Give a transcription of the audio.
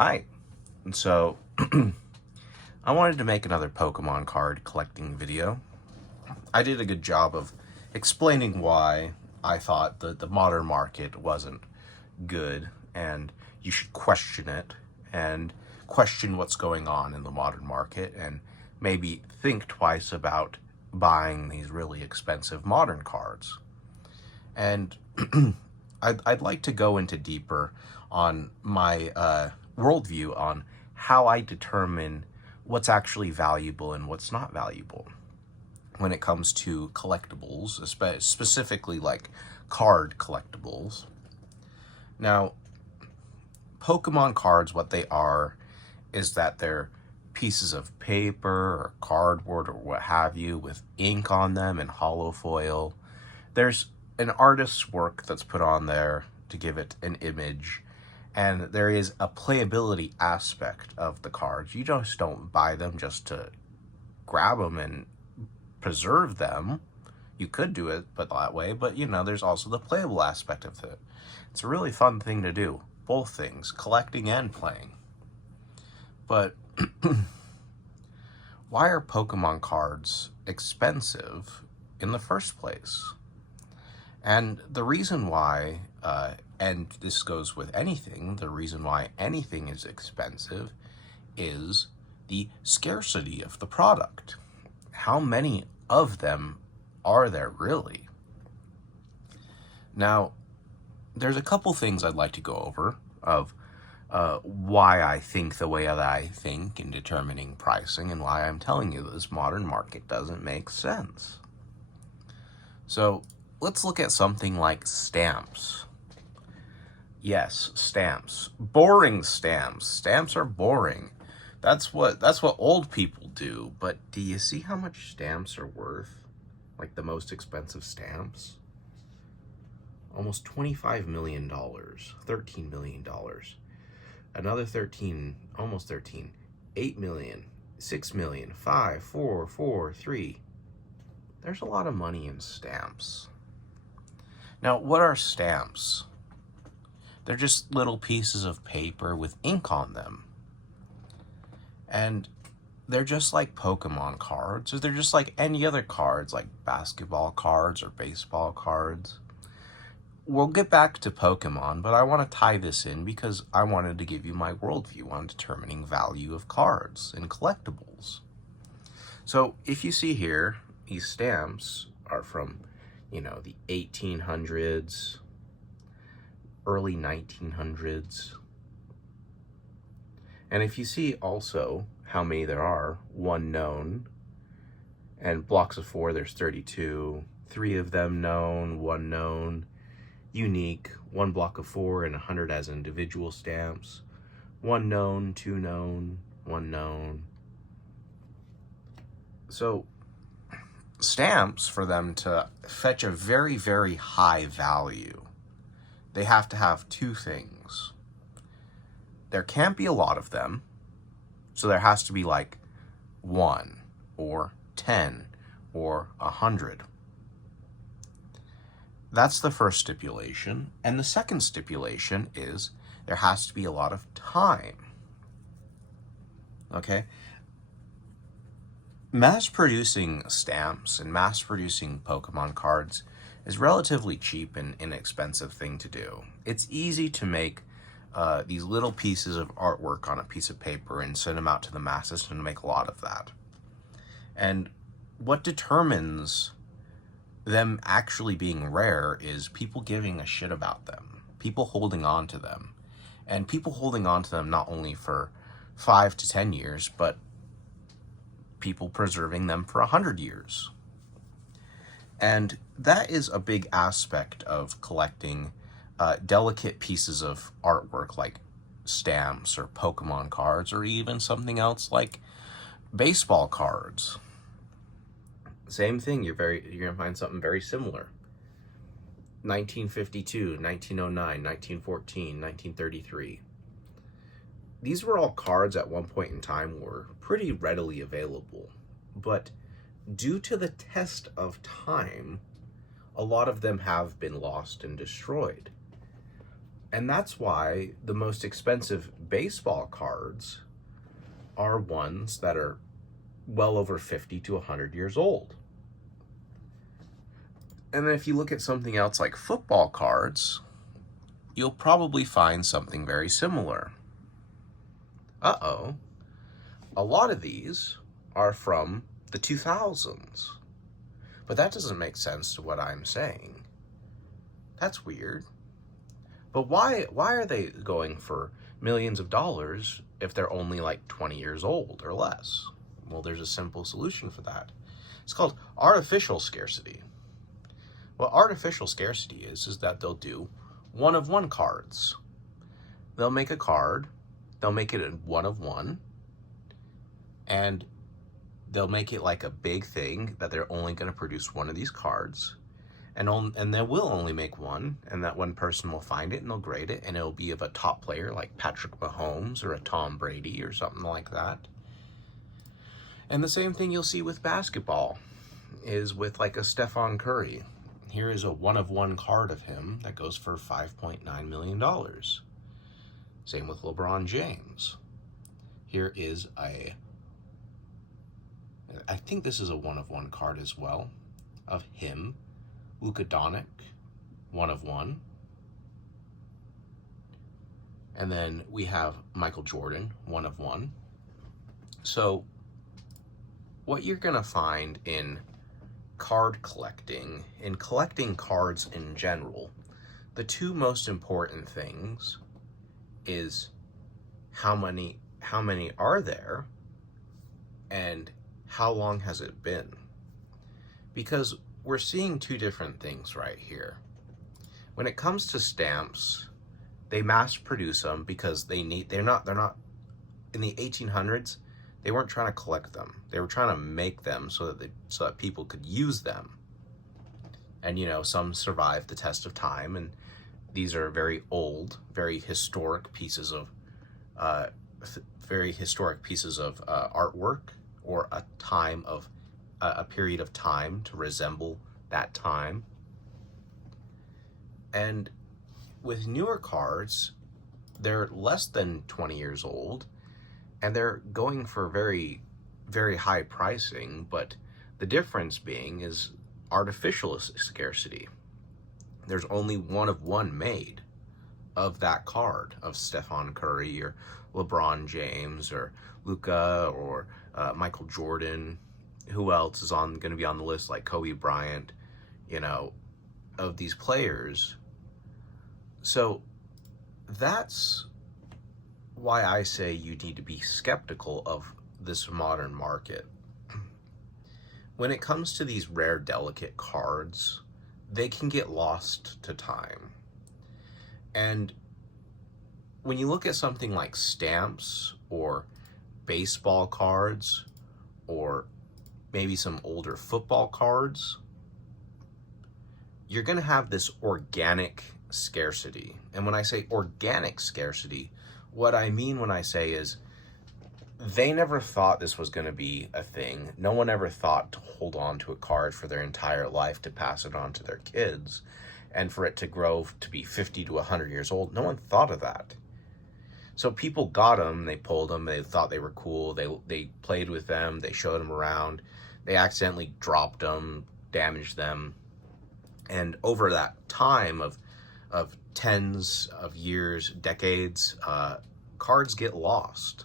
Hi. And so I wanted to make another Pokemon card collecting video. I did a good job of explaining why I thought that the modern market wasn't good and you should question it and question what's going on in the modern market and maybe think twice about buying these really expensive modern cards. And I'd like to go into deeper on my worldview on how I determine what's actually valuable and what's not valuable when it comes to collectibles, specifically like card collectibles. Now, Pokemon cards, what they are is that they're pieces of paper or cardboard or what have you with ink on them and hollow foil. There's an artist's work that's put on there to give it an image, and there is a playability aspect of the cards. You just don't buy them just to grab them and preserve them. You could do it but that way, but there's also the playable aspect of it. It's a really fun thing to do, both things, collecting and playing. But why are Pokemon cards expensive in the first place? And the reason why, and this goes with anything, the reason why anything is expensive is the scarcity of the product. How many of them are there really? Now, there's a couple things I'd like to go over of why I think the way that I think in determining pricing and why I'm telling you that this modern market doesn't make sense. So let's look at something like stamps. Yes, stamps. Boring stamps. Stamps are boring. That's what old people do. But do you see how much stamps are worth? Like the most expensive stamps? Almost $25 million. $13 million. Another 13, almost 13. 8 million. 6 million. 5, 4, 4, 3. There's a lot of money in stamps. Now, what are stamps? They're just little pieces of paper with ink on them. And they're just like Pokemon cards, or they're just like any other cards, like basketball cards or baseball cards. We'll get back to Pokemon, but I want to tie this in because I wanted to give you my worldview on determining value of cards and collectibles. So if you see here, these stamps are from, the 1800s, early 1900s. And if you see also how many there are, one known, and blocks of 4, there's 32, 3 of them known, 1 known, unique, 1 block of 4 and 100 as individual stamps, 1 known, 2 known, 1 known. So stamps, for them to fetch a very, very high value, they have to have 2 things. There can't be a lot of them, so there has to be like 1 or 10 or 100. That's the first stipulation. And the second stipulation is there has to be a lot of time. Okay? Mass producing stamps and mass producing Pokemon cards is relatively cheap and inexpensive thing to do. It's easy to make these little pieces of artwork on a piece of paper and send them out to the masses and make a lot of that. And what determines them actually being rare is people giving a shit about them, people holding on to them, and people holding on to them not only for 5 to 10 years, but people preserving them for 100 years. And that is a big aspect of collecting delicate pieces of artwork like stamps or Pokemon cards or even something else like baseball cards. Same thing, you're gonna find something very similar. 1952, 1909, 1914, 1933. These were all cards at one point in time were pretty readily available, but due to the test of time, a lot of them have been lost and destroyed. And that's why the most expensive baseball cards are ones that are well over 50 to 100 years old. And then if you look at something else like football cards, you'll probably find something very similar. Uh-oh. A lot of these are from the 2000s. But that doesn't make sense to what I'm saying. That's weird. But why are they going for millions of dollars if they're only like 20 years old or less? Well, there's a simple solution for that. It's called artificial scarcity. What artificial scarcity is that they'll do one-of-one cards. They'll make a card, they'll make it a one-of-one, and they'll make it like a big thing that they're only going to produce one of these cards, and they will only make one, and that one person will find it and they'll grade it, and it'll be of a top player like Patrick Mahomes or a Tom Brady or something like that. And the same thing you'll see with basketball is with like a Stephen Curry. Here is a one-of-one card of him that goes for $5.9 million. Same with LeBron James. Here is I think this is a one-of-one card as well of him. Luka Doncic, one-of-one. And then we have Michael Jordan, one-of-one. So what you're going to find in card collecting, in collecting cards in general, the two most important things is how many are there and how long has it been? Because we're seeing two different things right here. When it comes to stamps, they mass produce them because they're not in the 1800s, they weren't trying to collect them. They were trying to make them so that people could use them. And some survived the test of time, and these are very old, very historic pieces of artwork, or a period of time to resemble that time. And with newer cards, they're less than 20 years old, and they're going for very, very high pricing, but the difference being is artificial scarcity. There's only one-of-one made of that card of Stephen Curry or LeBron James or Luka or Michael Jordan. Who else is going to be on the list, like Kobe Bryant, of these players. So that's why I say you need to be skeptical of this modern market. When it comes to these rare, delicate cards, they can get lost to time. And when you look at something like stamps or baseball cards or maybe some older football cards, you're going to have this organic scarcity. And when I say organic scarcity, what I mean when I say is they never thought this was going to be a thing. No one ever thought to hold on to a card for their entire life to pass it on to their kids and for it to grow to be 50 to 100 years old. No one thought of that. So people got them, they pulled them, they thought they were cool, they played with them, they showed them around, they accidentally dropped them, damaged them, and over that time of tens of years, decades, cards get lost.